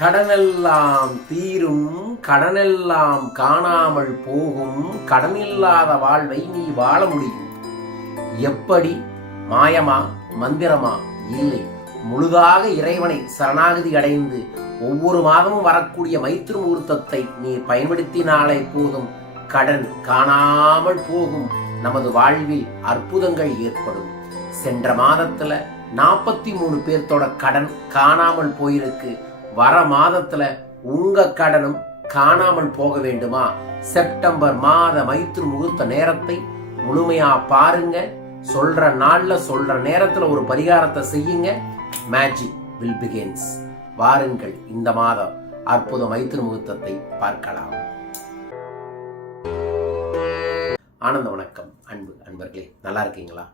கடனெல்லாம் தீரும் கடனெல்லாம் காணாமல் போகும் கடனில்லாத வாழ்வை நீ வாழ முடியும். எப்படி? மாயமா? மந்திரமா? இல்லை. முழுதாக இறைவனை சரணாகதி அடைந்து ஒவ்வொரு மாதமும் வரக்கூடிய மைத்திரு முகூர்த்தத்தை நீ பயன்படுத்தினாலே போதும். கடன் காணாமல் போகும். நமது வாழ்வில் அற்புதங்கள் ஏற்படும். சென்ற மாதத்துல நாற்பத்தி மூணு பேர்த்தோட கடன் காணாமல் போயிருக்கு. வர மாதத்துல உங்க கடனும் காணாமல் போக வேண்டுமா? செப்டம்பர் மாத மைத்திரு முகூர்த்த நேரத்தை முழுமையா பாருங்க. சொல்ற நாள்ல சொல்ற நேரத்துல ஒரு பரிகாரத்தை செய்யுங்க. மேஜிக் வில் பிகின்ஸ் வாருங்கள் இந்த மாதம் அற்புத மைத்திரு முகூர்த்தத்தை பார்க்கலாம். ஆனந்த வணக்கம் அன்பு அன்பர்களே நல்லா இருக்கீங்களா?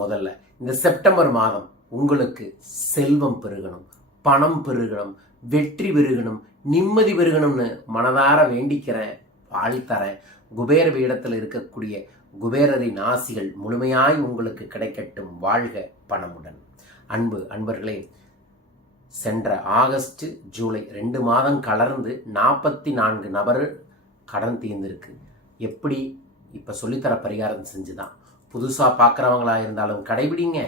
முதல்ல இந்த செப்டம்பர் மாதம் உங்களுக்கு செல்வம் பெருகணும். பணம் பெருகணும் வெற்றி பெருகணும் நிம்மதி பெருகணும்னு மனதார வேண்டிக்கிறேன் வாழ்த்தர குபேர பீடத்தில் இருக்கக்கூடிய குபேரரின் ஆசிகள் முழுமையாய் உங்களுக்கு கிடைக்கட்டும். வாழ்க பணமுடன். அன்பு அன்பர்களே சென்ற ஆகஸ்ட் ஜூலை ரெண்டு மாதம் கலர்ந்து நாற்பத்தி நான்கு நபர் கடன் தீர்ந்திருக்கு. எப்படி? இப்போ சொல்லித்தர பரிகாரம் செஞ்சு தான் புதுசாக பார்க்குறவங்களா இருந்தாலும் கடைபிடிங்க.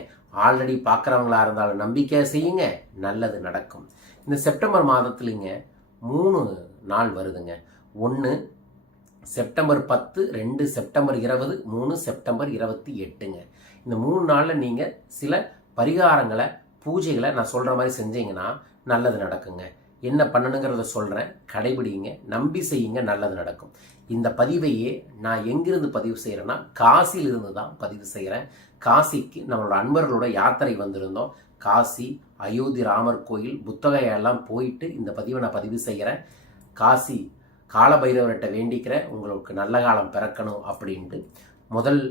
ஆல்ரெடி பார்க்குறவங்களா இருந்தாலும் நம்பிக்கை செய்யுங்க நல்லது நடக்கும். இந்த செப்டம்பர் மாதத்துலிங்க மூணு நாள் வருதுங்க. ஒன்று செப்டம்பர் பத்து ரெண்டு செப்டம்பர் இருபது மூணு செப்டம்பர் இருபத்தி எட்டுங்க. இந்த மூணு நாளில் நீங்கள் சில பரிகாரங்களை பூஜைகளை நான் சொல்கிற மாதிரி செஞ்சீங்கன்னா நல்லது நடக்குங்க. என்ன பண்ணணுங்கிறத சொல்கிறேன் கடைபிடிங்க நம்பி செய்யுங்க நல்லது நடக்கும். இந்த பதிவையே நான் எங்கிருந்து பதிவு செய்கிறேன்னா காசிலிருந்து தான் பதிவு செய்கிறேன் காசிக்கு நம்மளோட அன்பர்களோட யாத்திரை வந்திருந்தோம். காசி அயோத்தி ராமர் கோயில் புத்தகையெல்லாம் போயிட்டு இந்த பதிவை நான் பதிவு செய்கிறேன். காசி காலபைரவர்கிட்ட வேண்டிக்கிறேன். உங்களுக்கு நல்ல காலம் பிறக்கணும் அப்படின்ட்டு. முதல்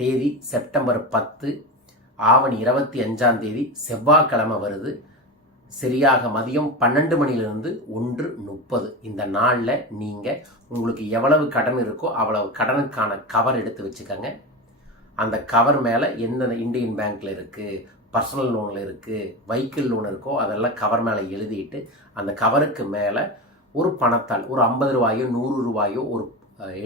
தேதி செப்டம்பர் பத்து ஆவணி இருபத்தி அஞ்சாம் தேதி செவ்வாய்க்கிழமை வருது. சரியாக மதியம் பன்னெண்டு மணிலிருந்து ஒன்று முப்பது. இந்த நாளில் நீங்கள் உங்களுக்கு எவ்வளவு கடன் இருக்கோ அவ்வளவு கடனுக்கான கவர் எடுத்து வச்சுக்கோங்க. அந்த கவர் மேலே எந்த இந்தியன் பேங்க்கில் இருக்குது பர்சனல் லோனில் இருக்குது வெஹிக்கிள் லோன் இருக்கோ அதெல்லாம் கவர் மேலே எழுதிட்டு அந்த கவருக்கு மேலே ஒரு பணத்தால் ஒரு ஐம்பது ரூபாயோ நூறு ரூபாயோ ஒரு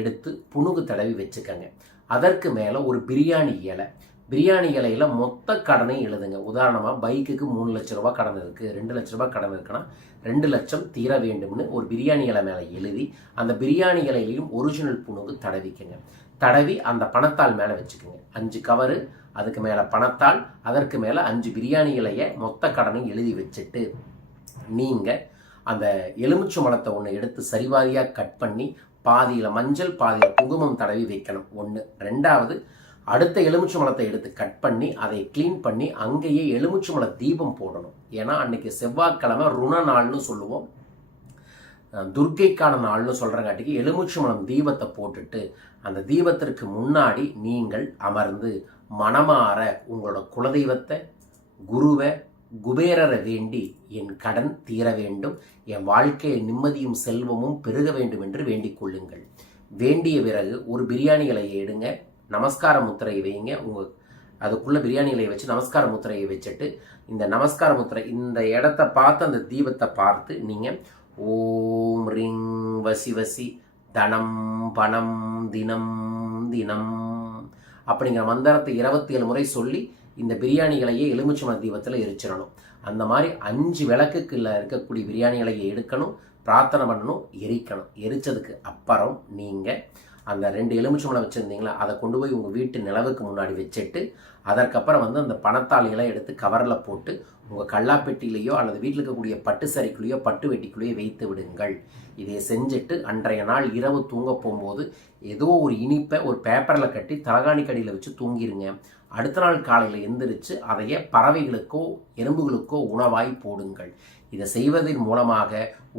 எடுத்து புணுகு தடவி வச்சுக்கோங்க. அதற்கு மேலே ஒரு பிரியாணி இலை. பிரியாணி இலையில் மொத்த கடனை எழுதுங்க. உதாரணமாக பைக்குக்கு மூணு லட்ச ரூபா கடன் இருக்குது ரெண்டு லட்ச ரூபா கடன் இருக்குன்னா ரெண்டு லட்சம் தீர வேண்டும்னு ஒரு பிரியாணி இலை மேலே எழுதி அந்த பிரியாணி இலையிலையும் ஒரிஜினல் புணுகு தடவிக்குங்க. தடவி அந்த பணத்தால் மேலே வச்சுக்கோங்க. அஞ்சு கவரு அதுக்கு மேலே பணத்தால் அதற்கு மேலே அஞ்சு பிரியாணி இலையை மொத்த கடனையும் எழுதி வச்சுட்டு நீங்கள் அந்த எலுமிச்சை மலத்தை ஒன்று எடுத்து சரிவாரியாக கட் பண்ணி பாதியில் மஞ்சள் பாதியில் குங்குமம் தடவி வைக்கணும். ஒன்று ரெண்டாவது அடுத்த எலுமிச்சை மலத்தை எடுத்து கட் பண்ணி அதை க்ளீன் பண்ணி அங்கேயே எலுமிச்சை மல தீபம் போடணும். ஏன்னா அன்னைக்கு செவ்வாய்க்கிழமை ருண நாள்னு சொல்லுவோம். துர்க்கைக்கான நாள்னு சொல்கிறங்காட்டிக்கு எலுமிச்சை மலம் தீபத்தை போட்டுட்டு அந்த தீபத்திற்கு முன்னாடி நீங்கள் அமர்ந்து மனமாற உங்களோட குலதெய்வத்தை குருவை குபேரரை வேண்டி என் கடன் தீர வேண்டும் என் வாழ்க்கையை நிம்மதியும் செல்வமும் பெருக வேண்டும் என்று வேண்டிக் கொள்ளுங்கள். வேண்டிய பிறகு ஒரு பிரியாணி இலையை எடுங்க நமஸ்கார முத்திரையை வைங்க உங்கள் அதுக்குள்ளே பிரியாணி இலையை வச்சு நமஸ்கார முத்திரையை வச்சுட்டு இந்த நமஸ்கார முத்திரை இந்த இடத்த பார்த்து அந்த தீபத்தை பார்த்து நீங்கள் ஓம் ரிங் வசி வசி தனம் பணம் தினம் தினம் அப்படிங்கிற மந்திரத்தை இருபத்தி ஏழு முறை சொல்லி இந்த பிரியாணிகளையே எலுமிச்சமன தீபத்தில் எரிச்சிடணும். அந்த மாதிரி அஞ்சு விளக்குக்குள்ள இருக்கக்கூடிய பிரியாணிகளையே எடுக்கணும் பிரார்த்தனை பண்ணணும் எரிக்கணும். எரிச்சதுக்கு அப்புறம் நீங்கள் அந்த ரெண்டு எலுமிச்சம்பழம் வச்சுருந்தீங்களா அதை கொண்டு போய் உங்கள் வீட்டு நிலவுக்கு முன்னாடி வச்சுட்டு அதற்கப்புறம் வந்து அந்த பணத்தாளிகளை எடுத்து கவரில் போட்டு உங்கள் கல்லாப்பெட்டிலேயோ அல்லது வீட்டில் இருக்கக்கூடிய பட்டு சரிக்குள்ளேயோ பட்டு வெட்டிக்குள்ளேயோ வைத்து விடுங்கள். இதை செஞ்சுட்டு அன்றைய நாள் இரவு தூங்க போகும்போது ஏதோ ஒரு இனிப்பை ஒரு பேப்பரில் கட்டி தலகாணி கடியில் வச்சு தூங்கிடுங்க அடுத்த நாள் காலையில் எந்திரிச்சு அதையே பறவைகளுக்கோ எறும்புகளுக்கோ உணவாய் போடுங்கள். இதை செய்வதன் மூலமாக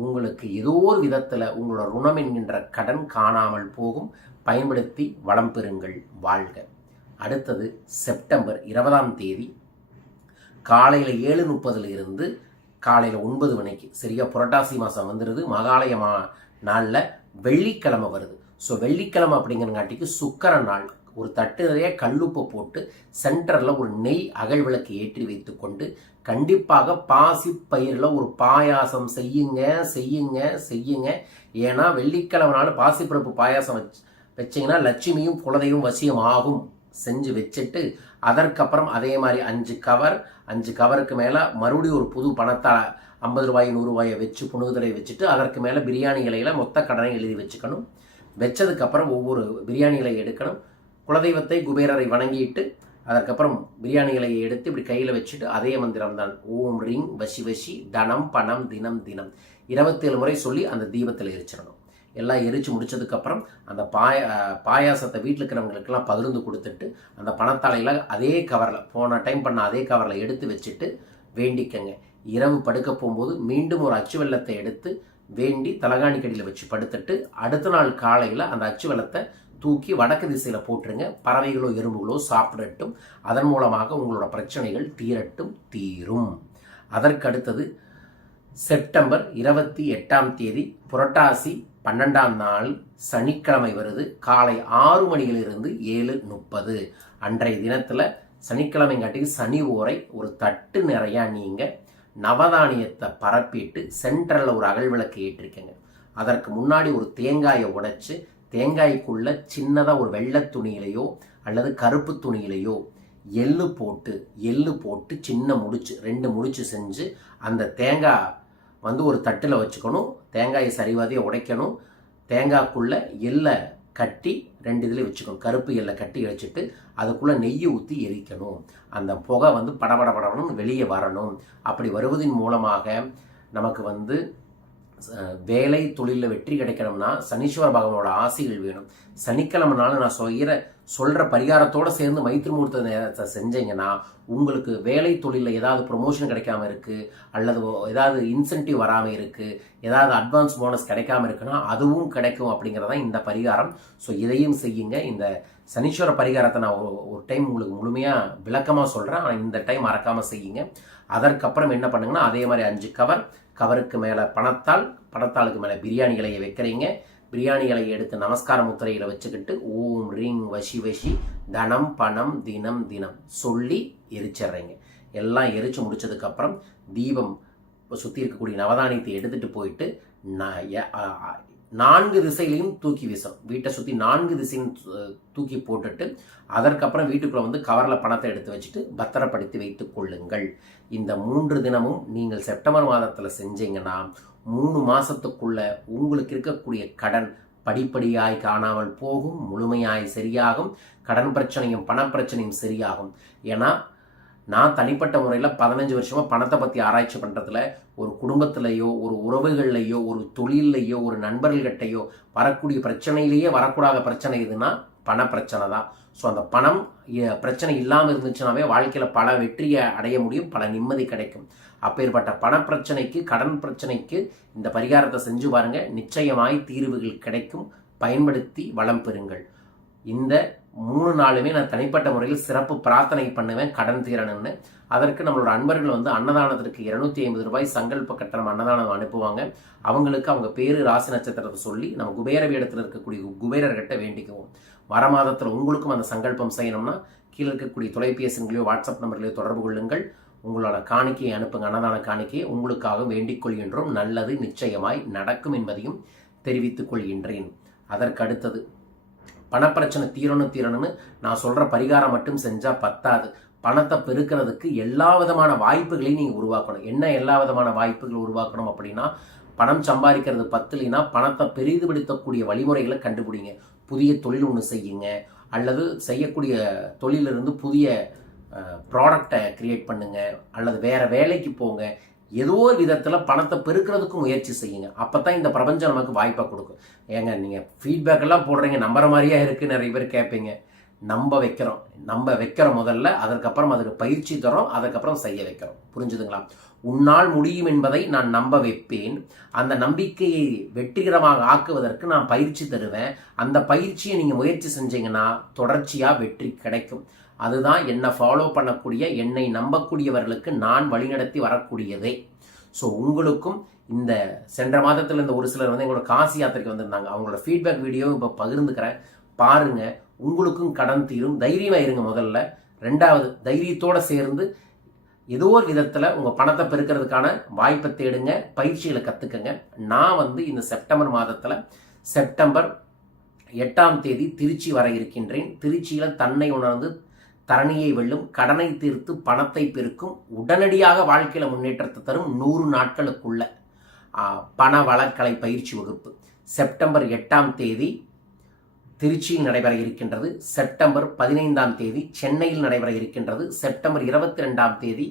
உங்களுக்கு ஏதோ ஒரு விதத்தில் உங்களோட ருணம் என்கின்ற கடன் காணாமல் போகும். பயன்படுத்தி வளம் பெறுங்கள். வாழ்க. அடுத்தது செப்டம்பர் இருபதாம் தேதி காலையில் ஏழு முப்பதுல இருந்து காலையில் ஒன்பது மணிக்கு. சரியா? புரட்டாசி மாதம் வந்துடுது மகாலய மா நாளில் வெள்ளிக்கிழமை வருது. ஸோ வெள்ளிக்கிழமை அப்படிங்கிறங்காட்டிக்கு சுக்கர நாள். ஒரு தட்டு நிறைய கல்லுப்பை போட்டு சென்டரில் ஒரு நெய் அகல் விளக்கு ஏற்றி வைத்துக்கொண்டு கண்டிப்பாக பாசி பயிரில் ஒரு பாயாசம் செய்யுங்க செய்யுங்க செய்யுங்க. ஏன்னா வெள்ளிக்கிழமை நாள் பாசிப்பருப்பு பாயாசம் வச்சு வச்சிங்கன்னா லட்சுமியும் குலதெய்வம் வசியம் ஆகும். செஞ்சு வச்சுட்டு அதற்கப்புறம் அதே மாதிரி அஞ்சு கவர் அஞ்சு கவருக்கு மேலே மறுபடியும் ஒரு புது பணத்தை ஐம்பது ரூபாய் நூறுரூவாயை வச்சு புணுகுதலை வச்சுட்டு அதற்கு மேலே பிரியாணி மொத்த கடனை எழுதி வச்சுக்கணும். வச்சதுக்கப்புறம் ஒவ்வொரு பிரியாணி எடுக்கணும். குலதெய்வத்தை குபேரரை வணங்கிட்டு அதற்கப்புறம் பிரியாணி இலையை எடுத்து இப்படி கையில் வச்சுட்டு அதே மந்திரம் தான் ஓம் ரிங் வசி வசி தனம் பணம் தினம் தினம். இருபத்தேழு முறை சொல்லி அந்த தீபத்தில் எரிச்சிடணும். எல்லாம் எரிச்சு முடிச்சதுக்கப்புறம் அந்த பாய பாயாசத்தை வீட்டில் இருக்கிறவங்களுக்கெல்லாம் பகிர்ந்து கொடுத்துட்டு அந்த பணத்தாலையில் அதே கவரில் போன டைம் பண்ண அதே கவரில் எடுத்து வச்சுட்டு வேண்டிக்கங்க. இரவு படுக்க போகும்போது மீண்டும் ஒரு அச்சு வெள்ளத்தை எடுத்து வேண்டி தலகாணி கடியில் வச்சு படுத்துட்டு அடுத்த நாள் காலையில் அந்த அச்சு வெள்ளத்தை தூக்கி வடக்கு திசையில் போட்டுருங்க. பறவைகளோ எறும்புகளோ சாப்பிடட்டும். அதன் மூலமாக உங்களோட பிரச்சனைகள் தீரட்டும் தீரும். அதற்கு அடுத்தது செப்டம்பர் இருபத்தி எட்டாம் தேதி புரட்டாசி பன்னெண்டாம் நாள் சனிக்கிழமை வருது. காலை ஆறு மணியிலிருந்து ஏழு முப்பது. அன்றைய தினத்தில் சனிக்கிழமைங்காட்டிக்கு சனி ஓரை ஒரு தட்டு நிறையா நீங்கள் நவதானியத்தை பரப்பிட்டு சென்ட்ரலில் ஒரு அகல் விளக்கு அதற்கு முன்னாடி ஒரு தேங்காயை உடைச்சி தேங்காய்க்குள்ள சின்னதாக ஒரு வெள்ளை துணியிலையோ அல்லது கருப்பு துணியிலையோ எள்ளு போட்டு எள்ளு போட்டு சின்ன முடிச்சு ரெண்டு முடிச்சு செஞ்சு அந்த தேங்காய் வந்து ஒரு தட்டில் வச்சுக்கணும். தேங்காயை சரிவாதியை உடைக்கணும். தேங்காய்க்குள்ளே எள்ளை கட்டி ரெண்டு இதில் வச்சுக்கணும். கருப்பு எல்லை கட்டி வச்சுட்டு அதுக்குள்ளே நெய்யை ஊற்றி எரிக்கணும். அந்த புகை வந்து படபட படபடன்னு வெளியே வரணும். அப்படி வருவதன் மூலமாக நமக்கு வந்து வேலை தொழிலில் வெற்றி கிடைக்கணும்னா சனீஸ்வர பகவானோட ஆசைகள் வேணும். சனிக்கிழமை நாள் நான் சொல்கிற சொல்கிற பரிகாரத்தோடு சேர்ந்து மைத்திரி முகூர்த்த நேரத்தை செஞ்சீங்கன்னா உங்களுக்கு வேலை தொழிலில் ஏதாவது ப்ரொமோஷன் கிடைக்காம இருக்குது அல்லது ஏதாவது இன்சென்டிவ் வராமல் இருக்குது ஏதாவது அட்வான்ஸ் போனஸ் கிடைக்காம இருக்குன்னா அதுவும் கிடைக்கும் அப்படிங்கிறதான் இந்த பரிகாரம். ஸோ இதையும் செய்யுங்க. இந்த சனீஸ்வர பரிகாரத்தை நான் ஒரு ஒரு டைம் உங்களுக்கு முழுமையாக விளக்கமாக சொல்கிறேன் ஆனால் இந்த டைம் மறக்காமல் செய்யுங்க. அதற்கப்புறம் என்ன பண்ணுங்கன்னா அதே மாதிரி அஞ்சு கவர் கவருக்கு மேலே பணத்தால் பணத்தாளுக்கு மேலே பிரியாணி இலையை வைக்கிறீங்க. பிரியாணி இலையை எடுத்து நமஸ்கார முத்திரையில் வச்சுக்கிட்டு ஓம் ரீங் வஷி வஷி தனம் பணம் தினம் தினம் சொல்லி எரிச்சிட்றீங்க. எல்லாம் எரிச்சு முடிச்சதுக்கப்புறம் தீபம் சுற்றி இருக்கக்கூடிய நவதானியத்தை எடுத்துகிட்டு போயிட்டு நான் நான்கு திசையிலையும் தூக்கி வீசணும். வீட்டை சுற்றி நான்கு திசையும் தூக்கி போட்டுட்டு அதற்கப்புறம் வீட்டுக்குள்ளே வந்து கவரில் பணத்தை எடுத்து வச்சுட்டு பத்திரப்படுத்தி வைத்து கொள்ளுங்கள். இந்த மூன்று தினமும் நீங்கள் செப்டம்பர் மாதத்தில் செஞ்சீங்கன்னா மூணு மாதத்துக்குள்ள உங்களுக்கு இருக்கக்கூடிய கடன் படிப்படியாய் காணாமல் போகும் முழுமையாய் சரியாகும் கடன் பிரச்சனையும் பணப்பிரச்சனையும் சரியாகும். ஏன்னா நான் தனிப்பட்ட முறையில் பதினஞ்சு வருஷமாக பணத்தை பற்றி ஆராய்ச்சி பண்ணுறதுல ஒரு குடும்பத்திலையோ ஒரு உறவுகள்லையோ ஒரு தொழில்லையோ ஒரு நண்பர்கள்கிட்டயோ வரக்கூடிய பிரச்சனையிலேயே வரக்கூடாத பிரச்சனை எதுனா பண பிரச்சனை தான். ஸோ அந்த பணம் பிரச்சனை இல்லாமல் இருந்துச்சுனாவே வாழ்க்கையில் பல வெற்றியை அடைய முடியும் பல நிம்மதி கிடைக்கும். அப்பேற்பட்ட பணப்பிரச்சனைக்கு கடன் பிரச்சனைக்கு இந்த பரிகாரத்தை செஞ்சு பாருங்கள் நிச்சயமாய் தீர்வுகள் கிடைக்கும். பயன்படுத்தி வளம் பெறுங்கள். இந்த மூணு நாளுமே நான் தனிப்பட்ட முறையில் சிறப்பு பிரார்த்தனை பண்ணுவேன் கடன் தீரணும்னு. அதற்கு நம்மளோட அன்பர்கள் வந்து அன்னதானத்திற்கு இரநூத்தி ஐம்பது ரூபாய் சங்கல்ப கட்டணம் அன்னதானம் அனுப்புவாங்க. அவங்களுக்கு அவங்க பேரு ராசி நட்சத்திரத்தை சொல்லி நம்ம குபேர வேடத்தில் இருக்கக்கூடிய குபேரர்கிட்ட வேண்டிக்குவோம். வர மாதத்தில் உங்களுக்கும் அந்த சங்கல்பம் செய்யணும்னா கீழே இருக்கக்கூடிய தொலைபேசிகளையோ வாட்ஸ்அப் நம்பர்களையோ தொடர்பு கொள்ளுங்கள். உங்களோட காணிக்கையை அனுப்புங்க. அன்னதான காணிக்கையை உங்களுக்காக வேண்டிக் கொள்கின்றோம். நல்லது நிச்சயமாய் நடக்கும் என்பதையும் தெரிவித்துக் கொள்கின்றேன். அதற்கு அடுத்தது பணப்பிரச்சனை தீரணும் தீரணும்னு நான் சொல்கிற பரிகாரம் மட்டும் செஞ்சால் பத்தாது. பணத்தை பெருக்கிறதுக்கு எல்லா விதமான வாய்ப்புகளையும் நீங்கள் உருவாக்கணும். என்ன எல்லா விதமான வாய்ப்புகள் உருவாக்கணும் அப்படின்னா பணம் சம்பாதிக்கிறது பத்துலினா பணத்தை பெரிதுபடுத்தக்கூடிய வழிமுறைகளை கண்டுபிடிங்க. புதிய தொழில் ஒன்று செய்யுங்க. அல்லது செய்யக்கூடிய தொழிலிருந்து புதிய ப்ராடக்டை க்ரியேட் பண்ணுங்கள் அல்லது வேறு வேலைக்கு போங்க. ஏதோ ஒரு விதத்தில் பணத்தை பெருக்கிறதுக்கு முயற்சி செய்யுங்க. அப்போ தான் இந்த பிரபஞ்சம் நமக்கு வாய்ப்பை கொடுக்கும். ஏங்க நீங்கள் ஃபீட்பேக்கெல்லாம் போடுறீங்க நம்புற மாதிரியா இருக்குது நிறைய பேர் கேட்பீங்க நம்ப வைக்கிறோம். நம்ப வைக்கிற முதல்ல அதற்கப்புறம் அதுக்கு பயிற்சி தரோம் அதுக்கப்புறம் செய்ய வைக்கிறோம். புரிஞ்சுதுங்களா? உன்னால் முடியும் என்பதை நான் நம்ப வைப்பேன். அந்த நம்பிக்கையை வெற்றிகரமாக ஆக்குவதற்கு நான் பயிற்சி தருவேன். அந்த பயிற்சியை நீங்கள் முயற்சி செஞ்சீங்கன்னா தொடர்ச்சியாக வெற்றி கிடைக்கும். அதுதான் என்னை ஃபாலோ பண்ணக்கூடிய என்னை நம்பக்கூடியவர்களுக்கு நான் வழிநடத்தி வரக்கூடியதே. ஸோ உங்களுக்கும் இந்த சென்ற மாதத்தில் இந்த ஒரு சிலர் வந்து எங்களோட காசி யாத்திரைக்கு வந்திருந்தாங்க. அவங்களோட ஃபீட்பேக் வீடியோ இப்போ பகிர்ந்துக்கிறேன். பாருங்கள் உங்களுக்கும் கடன் தீரும். தைரியமாக இருங்க முதல்ல. ரெண்டாவது தைரியத்தோடு சேர்ந்து ஏதோ ஒரு விதத்தில் உங்கள் பணத்தை பெருக்கிறதுக்கான வாய்ப்பை தேடுங்க பயிற்சிகளை கற்றுக்கங்க நான் வந்து இந்த செப்டம்பர் மாதத்தில் செப்டம்பர் எட்டாம் தேதி திருச்சி வர இருக்கின்றேன். திருச்சியில் தன்னை உணர்ந்து தரணியை வெல்லும் கடனை தீர்த்து பணத்தை பெருக்கும் உடனடியாக வாழ்க்கையில் முன்னேற்றத்தை தரும் நூறு நாட்களுக்குள்ள பண வளக்கலை பயிற்சி வகுப்பு. செப்டம்பர் எட்டாம் தேதி திருச்சியில் நடைபெற இருக்கின்றது. செப்டம்பர் பதினைந்தாம் தேதி சென்னையில் நடைபெற இருக்கின்றது. செப்டம்பர் இருபத்தி ரெண்டாம் தேதி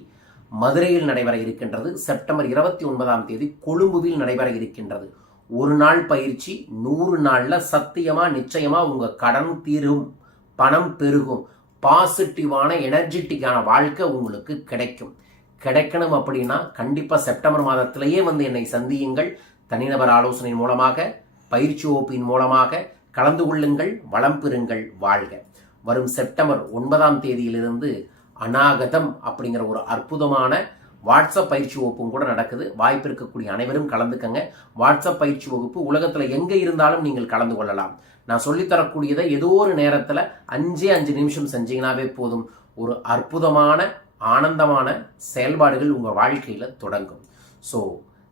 மதுரையில் நடைபெற இருக்கின்றது. செப்டம்பர் இருபத்தி ஒன்பதாம் தேதி கொழும்புவில் நடைபெற இருக்கின்றது. ஒரு நாள் பயிற்சி நூறு நாளில் சத்தியமாக நிச்சயமாக உங்கள் கடன் தீரும் பணம் பெருகும். பாசிட்டிவான எனர்ஜெட்டிக்கான வாழ்க்கை உங்களுக்கு கிடைக்கும். கிடைக்கணும் அப்படின்னா கண்டிப்பாக செப்டம்பர் மாதத்திலேயே வந்து என்னை சந்தியுங்கள். தனிநபர் ஆலோசனை மூலமாக பயிற்சி வகுப்பின் மூலமாக கலந்து கொள்ளுங்கள் வளம் பெறுங்கள் வாழ்க. வரும் செப்டம்பர் ஒன்பதாம் தேதியிலிருந்து அநாகதம் அப்படிங்கிற ஒரு அற்புதமான வாட்ஸ்அப் பயிற்சி வகுப்பும் கூட நடக்குது. வாய்ப்பு இருக்கக்கூடிய அனைவரும் கலந்துக்கங்க. வாட்ஸ்அப் பயிற்சி வகுப்பு உலகத்தில் எங்கே இருந்தாலும் நீங்கள் கலந்து கொள்ளலாம். நான் சொல்லித்தரக்கூடியதை ஏதோ ஒரு நேரத்தில் அஞ்சே அஞ்சு நிமிஷம் செஞ்சீங்கன்னாவே போதும். ஒரு அற்புதமான ஆனந்தமான செயல்பாடுகள் உங்கள் வாழ்க்கையில் தொடங்கும். ஸோ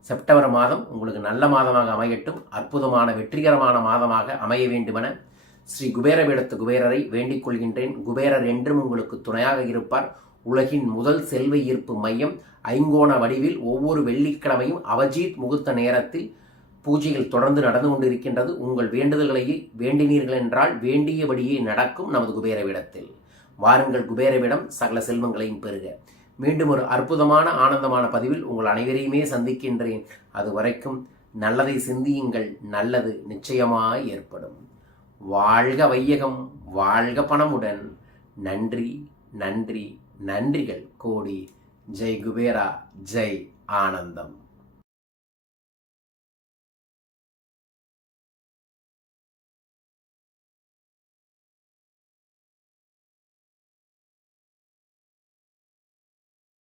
செப்டம்பர் மாதம் உங்களுக்கு நல்ல மாதமாக அமையட்டும் அற்புதமான வெற்றிகரமான மாதமாக அமைய வேண்டுமென ஸ்ரீ குபேரவேடத்து குபேரரை வேண்டிக் கொள்கின்றேன். குபேரர் என்றும் உங்களுக்கு துணையாக இருப்பார். உலகின் முதல் செல்வ ஈர்ப்பு மையம் ஐங்கோண வடிவில் ஒவ்வொரு வெள்ளிக்கிழமையும் அவஜீத் முகூர்த்த நேரத்தில் பூஜைகள் தொடர்ந்து நடந்து கொண்டிருக்கின்றது. உங்கள் வேண்டுதல்களையே வேண்டினீர்கள் என்றால் வேண்டியபடியே நடக்கும் நமது குபேரவிடத்தில். வாருங்கள் குபேரவிடம் சகல செல்வங்களையும் பெறுக. மீண்டும் ஒரு அற்புதமான ஆனந்தமான பதிவில் உங்கள் அனைவரையுமே சந்திக்கின்றேன். அது வரைக்கும் நல்லதை சிந்தியுங்கள் நல்லது நிச்சயமாய் ஏற்படும். வாழ்க வையகம் வாழ்க பணமுடன். நன்றி நன்றி நன்றிகள் கோடி. ஜெய் குபேரா ஜெய் ஆனந்தம்.